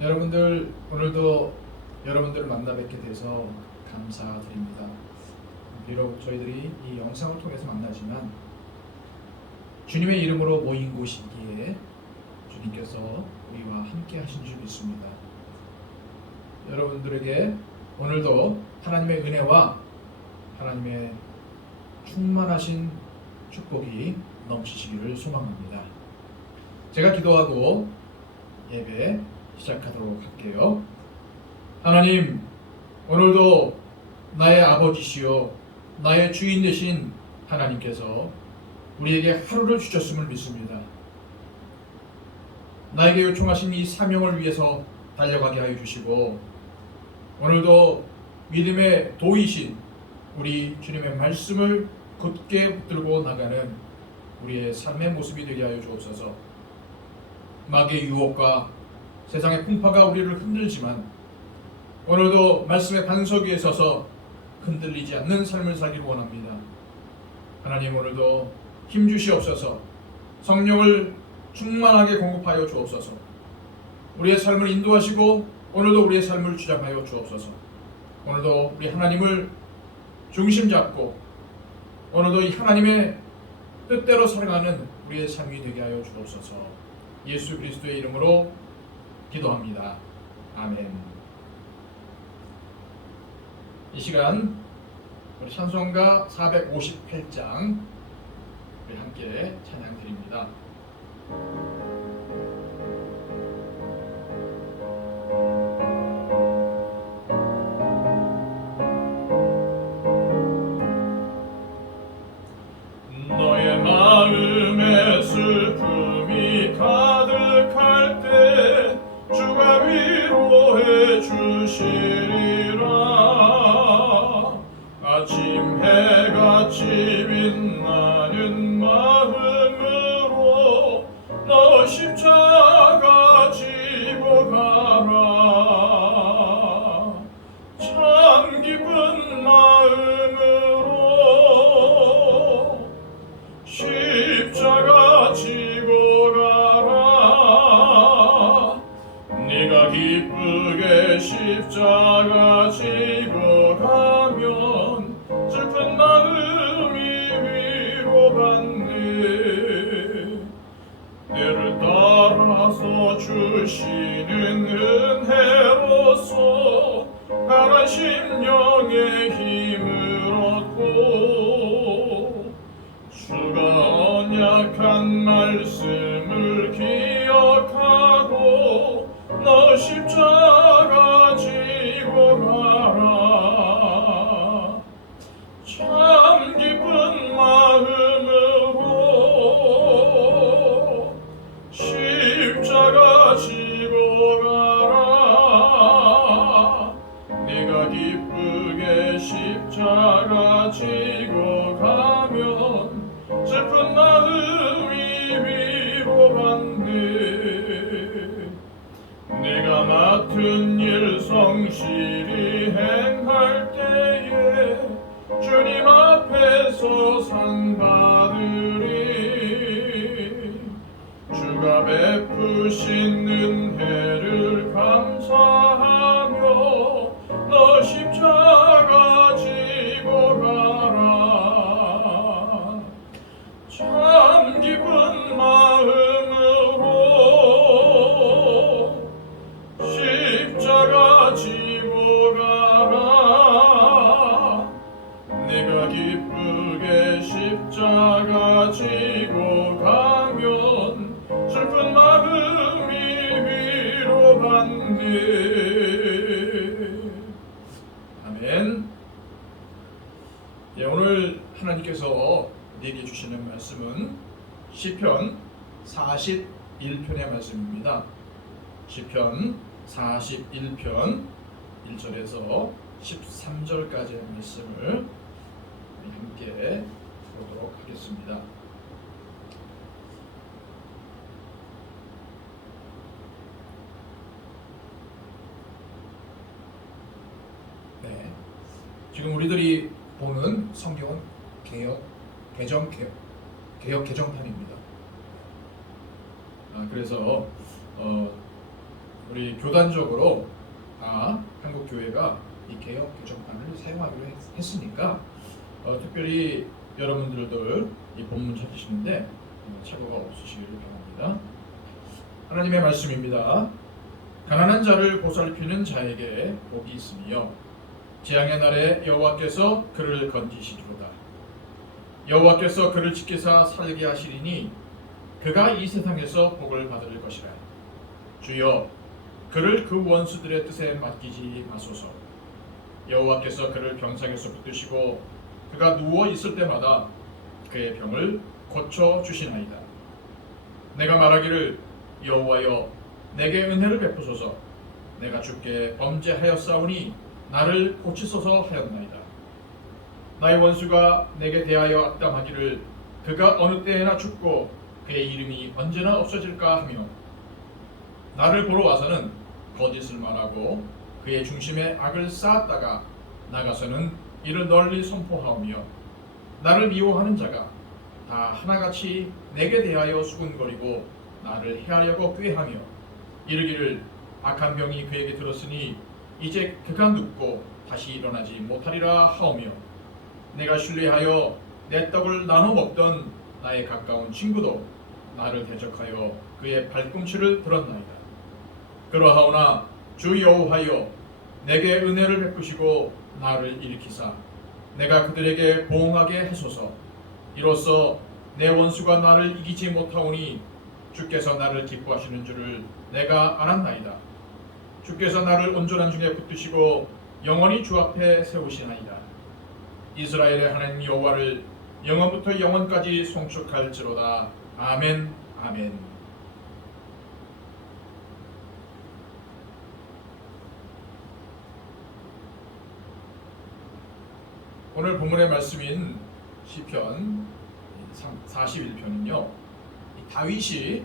여러분들 오늘도 여러분들을 만나 뵙게 돼서 감사드립니다. 비록 저희들이 이 영상을 통해서 만나지만 주님의 이름으로 모인 곳이기에 주님께서 우리와 함께 하신 줄 믿습니다. 여러분들에게 오늘도 하나님의 은혜와 하나님의 충만하신 축복이 넘치시기를 소망합니다. 제가 기도하고 예배 시작하도록 할게요. 하나님, 오늘도 나의 아버지시요 나의 주인 되신 하나님께서 우리에게 하루를 주셨음을 믿습니다. 나에게 요청하신 이 사명을 위해서 달려가게 하여 주시고 오늘도 믿음의 도이신 우리 주님의 말씀을 굳게 붙들고 나가는 우리의 삶의 모습이 되게 하여 주옵소서. 마귀의 유혹과 세상의 풍파가 우리를 흔들지만 오늘도 말씀의 반석 위에 서서 흔들리지 않는 삶을 살기를 원합니다. 하나님, 오늘도 힘 주시옵소서. 성령을 충만하게 공급하여 주옵소서. 우리의 삶을 인도하시고 오늘도 우리의 삶을 주장하여 주옵소서. 오늘도 우리 하나님을 중심 잡고 오늘도 이 하나님의 뜻대로 살아가는 우리의 삶이 되게 하여 주옵소서. 예수 그리스도의 이름으로 기도합니다. 아멘. 이 시간 우리 찬송가 458장 우리 함께 찬양 드립니다. 너의 마음에 슬픔이 가득할 때 주가 위로해 주시리라. 아침 해같이 빛나는 마음으로 너 십자가 지고 가라. 참 기쁜 마음으로 십자가 지고 가라. 네가 기쁘게 십자가 지고 가면 슬픈 마음이 위로받네. 때를 따라서 주시는 은혜로서 강한 심령의 힘을 얻고 주가 언약한 말씀을 기억하고 너 십자가 지고 가라. 참 기쁜 마음으로 십자가 지고 가라. 네가 기쁘게 십자가 지고 가면 슬픈 마음이 위로받네. 내가 맡은 일 성실히 행할 때에 주님 앞에서 상 받으리. 주가 베푸신 은혜를 감사하며 너 십자가 지고 가라. 참 기쁜 마음으로 십자가 지고 가라. 내가 기쁘게 십자가 지고 가면 슬픈 마음이 위로받네. 아멘. 예, 오늘 하나님께서 내게 주시는 말씀은 시편 41편의 말씀입니다. 시편 41편 1절에서 13절까지의 말씀을 함께 보도록 하겠습니다. 네, 지금 우리들이 보는 성경은 개혁 개정판입니다. 그래서 우리 교단적으로 한국 교회가 이 개혁 개정판을 사용하기로 했으니까 특별히 여러분들도 이 본문 찾으시는데 착오가 없으시기를 바랍니다. 하나님의 말씀입니다. 가난한 자를 보살피는 자에게 복이 있으며 재앙의 날에 여호와께서 그를 건지시리로다. 여호와께서 그를 지키사 살게 하시리니 그가 이 세상에서 복을 받을 것이라. 주여 그를 그 원수들의 뜻에 맡기지 마소서. 여호와께서 그를 병상에서 붙드시고 그가 누워 있을 때마다 그의 병을 고쳐 주시나이다. 내가 말하기를 여호와여 내게 은혜를 베푸소서. 내가 주께 범죄하였사오니 나를 고치소서 하였나이다. 나의 원수가 내게 대하여 악담하기를 그가 어느 때에나 죽고 그의 이름이 언제나 없어질까 하며 나를 보러 와서는 거짓을 말하고 그의 중심에 악을 쌓았다가 나가서는 이를 널리 선포하오며 나를 미워하는 자가 다 하나같이 내게 대하여 수군거리고 나를 해하려고 꾀하며 이르기를 악한 병이 그에게 들었으니 이제 그가 눕고 다시 일어나지 못하리라 하오며 내가 신뢰하여 내 떡을 나눠 먹던 나의 가까운 친구도 나를 대적하여 그의 발꿈치를 들었나이다. 그러하오나 주 여호와여 내게 은혜를 베푸시고 나를 일으키사 내가 그들에게 보응하게 하소서. 이로써 내 원수가 나를 이기지 못하오니 주께서 나를 기뻐하시는 줄을 내가 알았나이다. 주께서 나를 온전한 중에 붙드시고 영원히 주 앞에 세우시나이다. 이스라엘의 하나님 여호와를 영원부터 영원까지 송축할지로다. 아멘. 아멘. 오늘 본문의 말씀인 시편 41편은요. 다윗이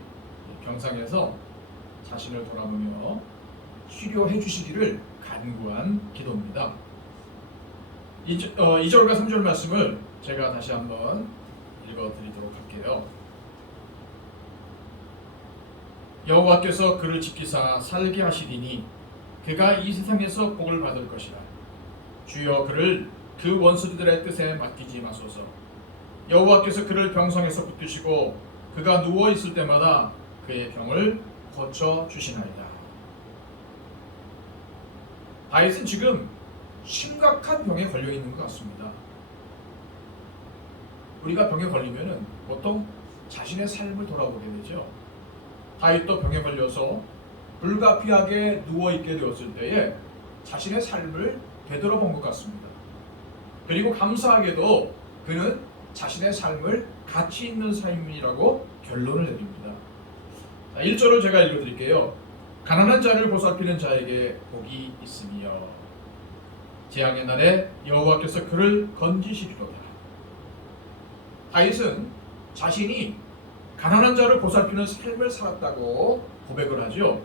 병상에서 자신을 돌아보며 치료해 주시기를 간구한 기도입니다. 2절과 3절 말씀을 제가 다시 한번 읽어드리도록 할게요. 여호와께서 그를 지키사 살게 하시리니 그가 이 세상에서 복을 받을 것이라. 주여 그를 그 원수들의 뜻에 맡기지 마소서. 여호와께서 그를 병상에서 붙드시고 그가 누워 있을 때마다 그의 병을 고쳐 주시나이다. 다윗은 지금 심각한 병에 걸려 있는 것 같습니다. 우리가 병에 걸리면은 보통 자신의 삶을 돌아보게 되죠. 다윗도 병에 걸려서 불가피하게 누워 있게 되었을 때에 자신의 삶을 되돌아본 것 같습니다. 그리고 감사하게도 그는 자신의 삶을 가치 있는 삶이라고 결론을 내립니다. 1절을 제가 읽어드릴게요. 가난한 자를 보살피는 자에게 복이 있으며 재앙의 날에 여호와께서 그를 건지시리로다. 다윗은 자신이 가난한 자를 보살피는 삶을 살았다고 고백을 하죠.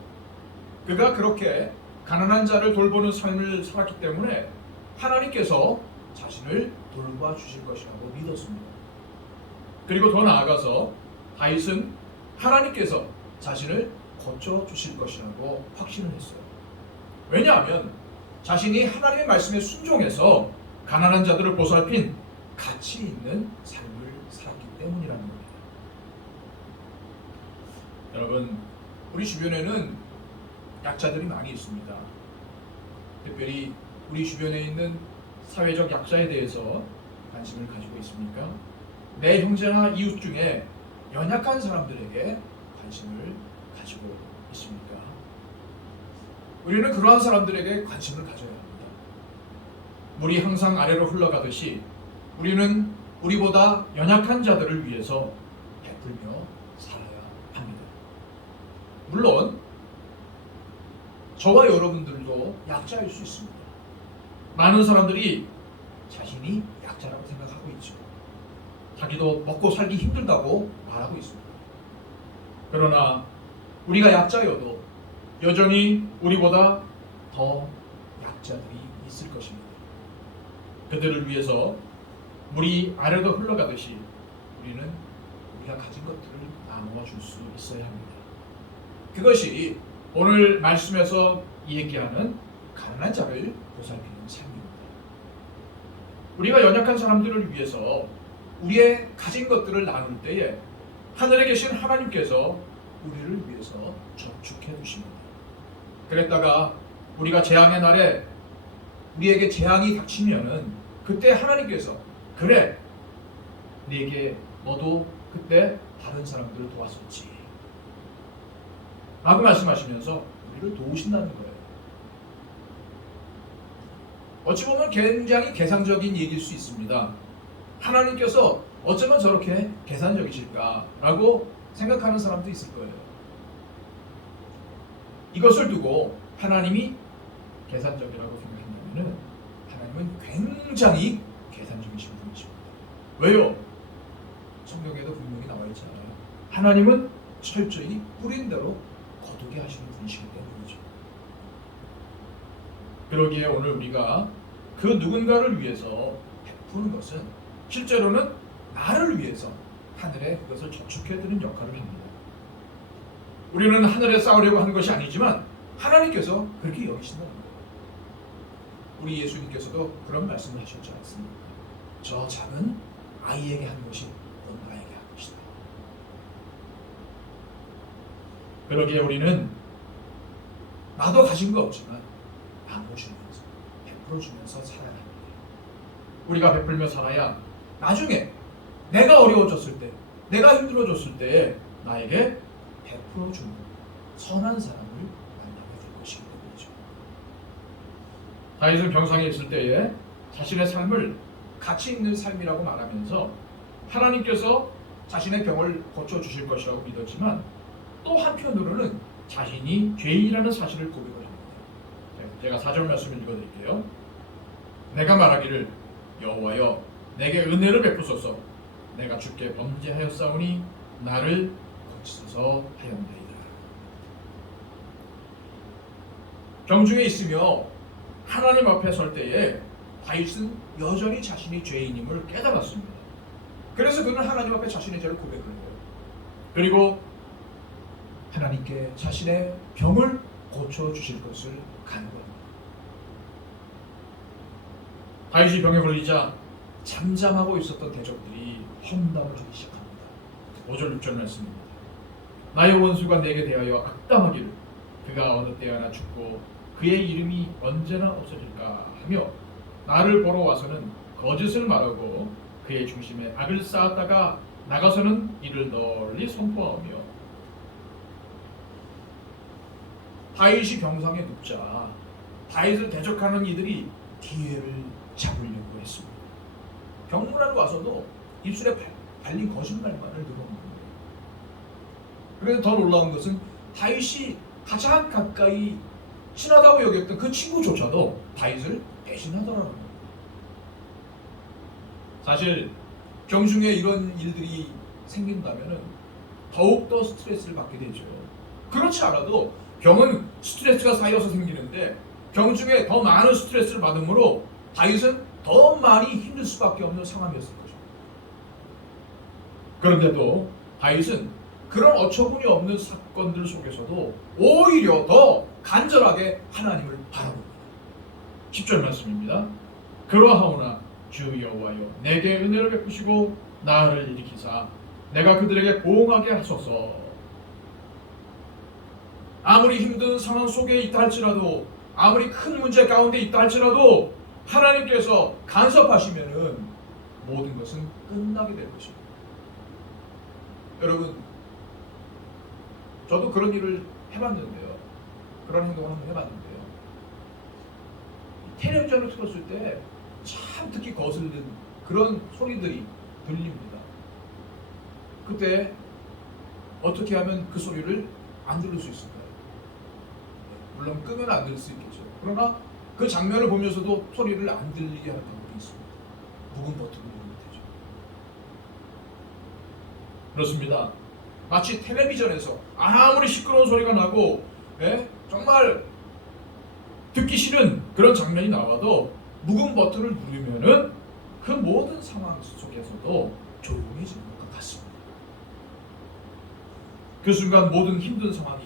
그가 그렇게 가난한 자를 돌보는 삶을 살았기 때문에 하나님께서 자신을 돌봐주실 것이라고 믿었습니다. 그리고 더 나아가서 다윗은 하나님께서 자신을 고쳐주실 것이라고 확신을 했어요. 왜냐하면 자신이 하나님의 말씀에 순종해서 가난한 자들을 보살핀 가치 있는 삶을 살았기 때문이라는 겁니다. 여러분, 우리 주변에는 약자들이 많이 있습니다. 특별히 우리 주변에 있는 사회적 약자에 대해서 관심을 가지고 있습니까? 내 형제나 이웃 중에 연약한 사람들에게 관심을 가지고 있습니까? 우리는 그러한 사람들에게 관심을 가져야 합니다. 물이 항상 아래로 흘러가듯이 우리는 우리보다 연약한 자들을 위해서 베풀며 살아야 합니다. 물론 저와 여러분들도 약자일 수 있습니다. 많은 사람들이 자신이 약자라고 생각하고 있죠. 자기도 먹고 살기 힘들다고 말하고 있습니다. 그러나 우리가 약자여도 여전히 우리보다 더 약자들이 있을 것입니다. 그들을 위해서 물이 아래로 흘러가듯이 우리가 가진 것들을 나누어 줄 수 있어야 합니다. 그것이 오늘 말씀에서 얘기하는 가난한 자를 보살피는 삶입니다. 우리가 연약한 사람들을 위해서 우리의 가진 것들을 나눌 때에 하늘에 계신 하나님께서 우리를 위해서 저축해 두십니다. 그랬다가 우리가 재앙의 날에 우리에게 재앙이 닥치면은 그때 하나님께서 그래 내게 너도 그때 다른 사람들을 도왔었지 라고 말씀하시면서 우리를 도우신다는 거예요. 어찌 보면 굉장히 계산적인 얘기일 수 있습니다. 하나님께서 어쩌면 저렇게 계산적이실까라고 생각하는 사람도 있을 거예요. 이것을 두고 하나님이 계산적이라고 생각한다면 하나님은 굉장히 계산적이신 분이십니다. 왜요? 성경에도 분명히 나와 있잖아요. 하나님은 철저히 뿌린 대로 거두게 하시는 분이시기 때문이죠. 그러기에 오늘 우리가 그 누군가를 위해서 베푸는 것은 실제로는 나를 위해서 하늘에 그것을 저축해드리는 역할을 합니다. 우리는 하늘에 쌓으려고 하는 것이 아니지만 하나님께서 그렇게 여기신다는 거예요. 우리 예수님께서도 그런 말씀을 하셨지 않습니까? 저 작은 아이에게 한 것이 곧 나에게 한 것이다. 그러기에 우리는 나도 가진 거 없지만 나눠주면서 베풀어주면서 살아야 합니다. 우리가 베풀며 살아야 나중에 내가 어려워졌을 때 내가 힘들어졌을 때 나에게 베풀어주는 선한 사람을 만나게 될 것이기 때문이죠. 다윗은 병상에 있을 때에 자신의 삶을 가치 있는 삶이라고 말하면서 하나님께서 자신의 병을 고쳐주실 것이라고 믿었지만 또 한편으로는 자신이 죄인이라는 사실을 고백을 합니다. 제가 4절 말씀을 읽어드릴게요. 내가 말하기를 여호와여 내게 은혜를 베푸소서 내가 주께 범죄하였사오니 나를 고치소서 하였나이다. 병중에 있으며 하나님 앞에 설 때에 다윗은 여전히 자신이 죄인임을 깨달았습니다. 그래서 그는 하나님 앞에 자신의 죄를 고백을 해요. 그리고 하나님께 자신의 병을 고쳐주실 것을 간구합니다. 다윗이 병에 걸리자 잠잠하고 있었던 대적들이 험담을 하기 시작합니다. 5절 6절 말씀입니다. 나의 원수가 내게 대하여 악담하기를 그가 어느 때하나 죽고 그의 이름이 언제나 없어질까 하며 나를 보러 와서는 거짓을 말하고 그의 중심에 악을 쌓았다가 나가서는 이를 널리 선포하며. 다윗이 병상에 눕자 다윗을 대적하는 이들이 기회를 잡으려고 했습니다. 병문안에 와서도 입술에 발린 거짓말만을 늘어놓는 거예요. 그래서 더 놀라운 것은 다윗이 가장 가까이 친하다고 여겼던 그 친구조차도 다윗을 배신하더라는 거예요. 사실 병중에 이런 일들이 생긴다면 더욱더 스트레스를 받게 되죠. 그렇지 않아도 병은 스트레스가 쌓여서 생기는데 병중에 더 많은 스트레스를 받으므로 다윗은 더 많이 힘들 수밖에 없는 상황이었을 거죠. 그런데도 다윗은 그런 어처구니 없는 사건들 속에서도 오히려 더 간절하게 하나님을 바라봅니다. 10절 말씀입니다. 그러하오나 주 여호와여 내게 은혜를 베푸시고 나를 일으키사 내가 그들에게 보응하게 하소서. 아무리 힘든 상황 속에 있다 할지라도 아무리 큰 문제 가운데 있다 할지라도 하나님께서 간섭하시면은 모든 것은 끝나게 될 것입니다. 여러분, 저도 그런 일을 해봤는데요. 그런 행동을 한번 해봤는데요. 텔레비전을 틀었을 때 참 듣기 거슬리는 그런 소리들이 들립니다. 그때 어떻게 하면 그 소리를 안 들을 수 있을까요? 물론 끄면 안 들을 수 있겠죠. 그러나 그 장면을 보면서도 소리를 안 들리게 하는 방법이 있습니다. 묵은 버튼을 누르면 되죠. 그렇습니다. 마치 텔레비전에서 아무리 시끄러운 소리가 나고 정말 듣기 싫은 그런 장면이 나와도 묵은 버튼을 누르면은 그 모든 상황 속에서도 조용해지는 것 같습니다. 그 순간 모든 힘든 상황이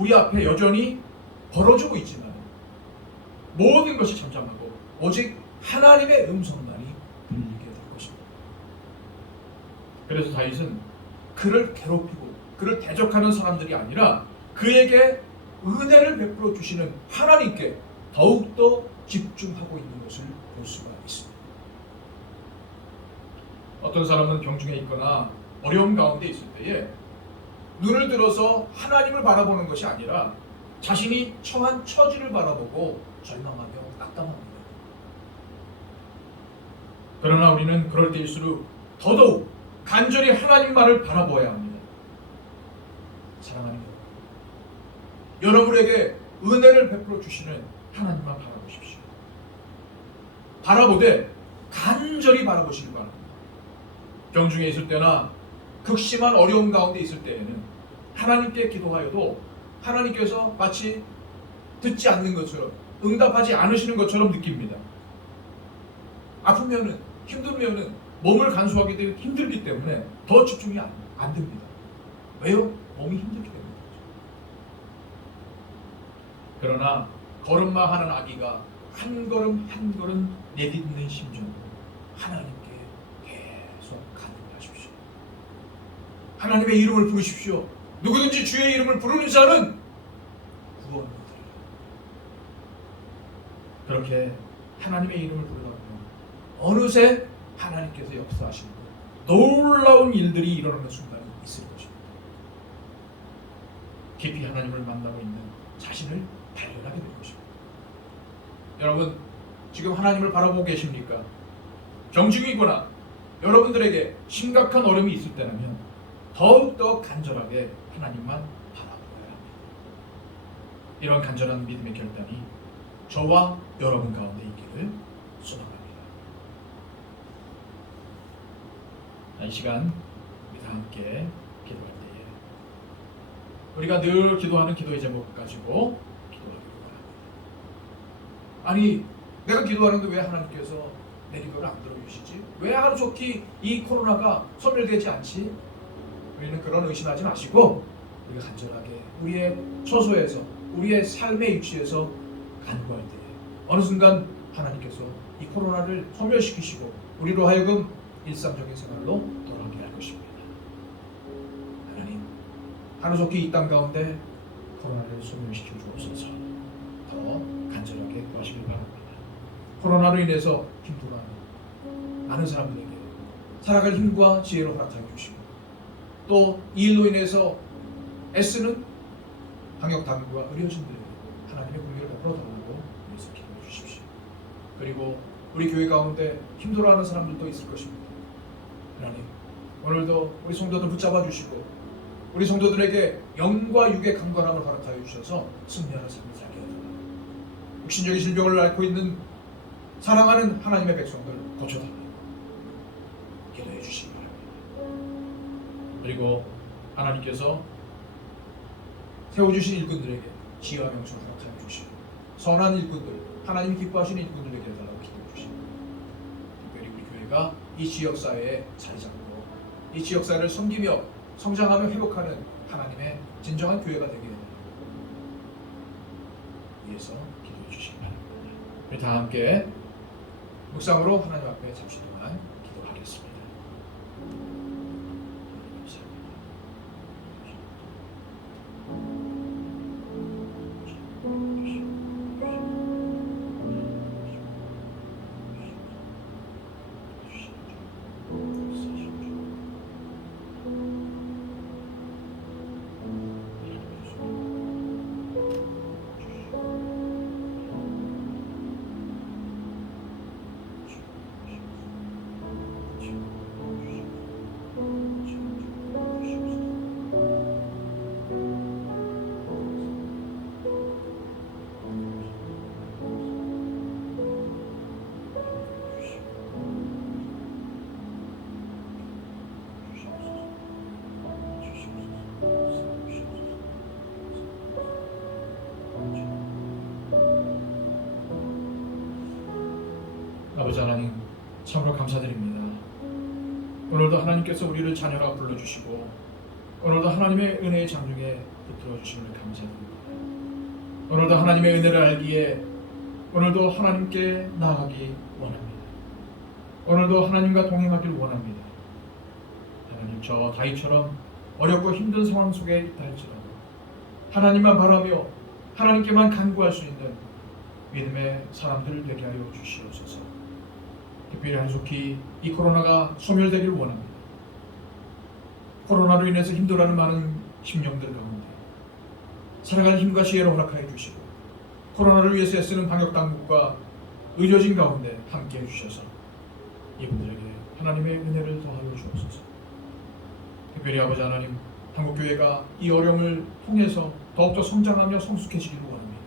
우리 앞에 여전히 벌어지고 있지만 모든 것이 잠잠하고 오직 하나님의 음성만이 들리게 될 것입니다. 그래서 다윗은 그를 괴롭히고 그를 대적하는 사람들이 아니라 그에게 은혜를 베풀어 주시는 하나님께 더욱더 집중하고 있는 것을 볼 수가 있습니다. 어떤 사람은 병중에 있거나 어려움 가운데 있을 때에 눈을 들어서 하나님을 바라보는 것이 아니라 자신이 처한 처지를 바라보고 절망하며 낙담합니다. 그러나 우리는 그럴 때일수록 더더욱 간절히 하나님만을 바라보아야 합니다. 사랑하는 여러분, 여러분에게 은혜를 베풀어 주시는 하나님만 바라보십시오. 바라보되 간절히 바라보시기 바랍니다. 병중에 있을 때나 극심한 어려움 가운데 있을 때에는 하나님께 기도하여도 하나님께서 마치 듣지 않는 것처럼 응답하지 않으시는 것처럼 느낍니다. 아프면은 힘들면은 몸을 간수하기 때문에 힘들기 때문에 더 집중이 안 됩니다. 왜요? 몸이 힘들기 때문에. 그러나 걸음마 하는 아기가 한 걸음 한 걸음 내딛는 심정으로 하나님께 계속 간구하십시오. 하나님의 이름을 부르십시오. 누구든지 주의 이름을 부르는 자는 구원을 얻으리라. 그렇게 하나님의 이름을 부르다 보면 어느새 하나님께서 역사하시고 놀라운 일들이 일어나는 순간이 있을 것입니다. 깊이 하나님을 만나고 있는 자신을 발견하게 될 것입니다. 여러분, 지금 하나님을 바라보고 계십니까? 병중이거나 여러분들에게 심각한 어려움이 있을 때라면 더욱더 간절하게 하나님만 바라보아야 합니다. 이런 간절한 믿음의 결단이 저와 여러분 가운데 있기를 소망합니다. 이 시간 우리 다 함께 기도할 때에 우리가 늘 기도하는 기도의 제목 가지고 기도하기를 바랍니다. 아니, 내가 기도하는데 왜 하나님께서 내 기도를 안 들어주시지? 왜 하루속히 이 코로나가 소멸되지 않지? 우리는 그런 의심하지 마시고 우리가 간절하게 우리의 처소에서 우리의 삶의 위치에서 간구할 때에 어느 순간 하나님께서 이 코로나를 소멸시키시고 우리로 하여금 일상적인 생활로 돌아오게 할 것입니다. 하나님, 하루속히 이 땅 가운데 코로나를 소멸시켜 주옵소서. 더 간절하게 구하시길 바랍니다. 코로나로 인해서 힘들어하는 많은 사람들에게 살아갈 힘과 지혜를 허락하여 주시고 또 이 일로 인해서 애쓰는 방역당국과 의료진들에게 하나님의 공의를 베풀어 달라고 위해서 기도해 주십시오. 그리고 우리 교회 가운데 힘들어하는 사람들도 있을 것입니다. 하나님, 오늘도 우리 성도들 붙잡아 주시고 우리 성도들에게 영과 육의 강건함을 허락하여 주셔서 승리하는 삶을 살게 해달라고, 육신적인 질병을 앓고 있는 사랑하는 하나님의 백성들 고쳐달라고 기도해 주시기 바랍니다. 그리고 하나님께서 세워주신 일꾼들에게 지혜와 명철을 허락하여 주시고 선한 일꾼들, 하나님이 기뻐하시는 일꾼들에게 해달라고 기도해 주시고 특별히 우리 교회가 이 지역사회에 자리 잡고 이 지역사회를 섬기며 성장하며 회복하는 하나님의 진정한 교회가 되게 해달라고 위해서 기도해 주시기 바랍니다. 우리 다 함께 묵상으로 하나님 앞에 잠시 동안 기도하겠습니다. 아버지 하나님, 참으로 감사드립니다. 오늘도 하나님께서 우리를 자녀라 불러주시고 오늘도 하나님의 은혜의 장중에 붙들어 주심을 감사드립니다. 오늘도 하나님의 은혜를 알기에 오늘도 하나님께 나아가기 원합니다. 오늘도 하나님과 동행하길 원합니다. 하나님, 저 다윗처럼 어렵고 힘든 상황 속에 있다 할지라도 하나님만 바라며 하나님께만 간구할 수 있는 믿음의 사람들 되게 하여 주시옵소서. 특별히 한속히 이 코로나가 소멸되기를 원합니다. 코로나로 인해서 힘들어하는 많은 심령들 가운데 살아가는 힘과 지혜를 허락하여 주시고, 코로나를 위해서 애쓰는 방역당국과 의료진 가운데 함께해 주셔서 이분들에게 하나님의 은혜를 더하여 주옵소서. 특별히 아버지 하나님, 한국교회가 이 어려움을 통해서 더욱더 성장하며 성숙해지기를 원합니다.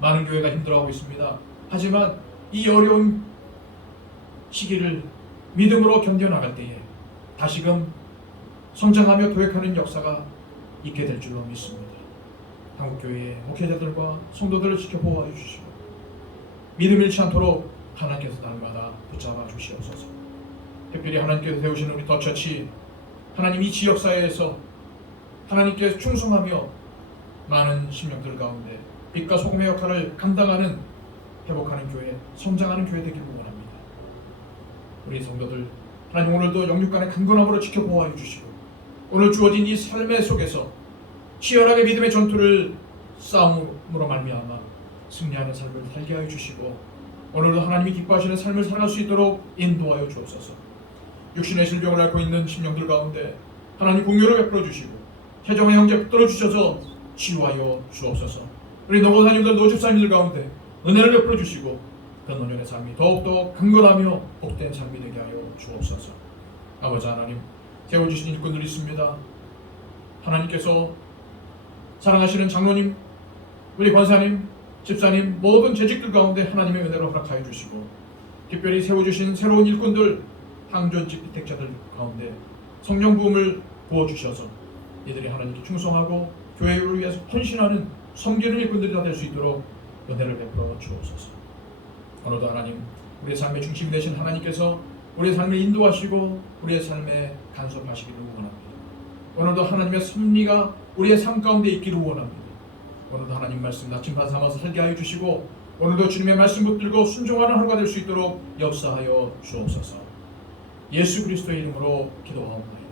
많은 교회가 힘들어하고 있습니다. 하지만 이 어려운 시기를 믿음으로 견뎌나갈 때에 다시금 성장하며 도약하는 역사가 있게 될 줄로 믿습니다. 한국교회의 목회자들과 성도들을 지켜보아 주시고 믿음 잃지 않도록 하나님께서 날마다 붙잡아 주시옵소서. 특별히 하나님께서 세우시는 우리 더처치, 하나님 이 지역사회에서 하나님께 충성하며 많은 심령들 가운데 빛과 소금의 역할을 감당하는 회복하는 교회, 성장하는 교회 되기를 원합니다. 우리 성도들 하나님, 오늘도 영육간의 강건함으로 지켜보아 주시고 오늘 주어진 이 삶의 속에서 치열하게 믿음의 전투를 싸움으로 말미암아 승리하는 삶을 살게 하여 주시고 오늘도 하나님이 기뻐하시는 삶을 살아갈 수 있도록 인도하여 주옵소서. 육신의 질병을 앓고 있는 심령들 가운데 하나님 공유를 베풀어 주시고 혜정의 형제 붙들어 주셔서 치유하여 주옵소서. 우리 노고사님들, 노집사님들 가운데 은혜를 베풀어 주시고 그 노년의 삶이 더욱더 강건하며 복된 삶이 되게 하여 주옵소서. 아버지 하나님, 세워주신 일꾼들이 있습니다. 하나님께서 사랑하시는 장로님, 우리 권사님, 집사님, 모든 재직들 가운데 하나님의 은혜로 허락하여 주시고 특별히 세워주신 새로운 일꾼들, 항존집 피택자들 가운데 성령 부음을 부어주셔서 이들이 하나님께 충성하고 교회를 위해서 헌신하는 섬기는 일꾼들이 다 될 수 있도록 은혜를 베풀어 주옵소서. 오늘도 하나님, 우리의 삶의 중심이 되신 하나님께서 우리의 삶을 인도하시고 우리의 삶에 간섭하시기를 원합니다. 오늘도 하나님의 섭리가 우리의 삶 가운데 있기를 원합니다. 오늘도 하나님 말씀 나침반 삼아서 살게 하여 주시고 오늘도 주님의 말씀 붙들고 순종하는 하루가 될 수 있도록 역사하여 주옵소서. 예수 그리스도의 이름으로 기도하옵나이다.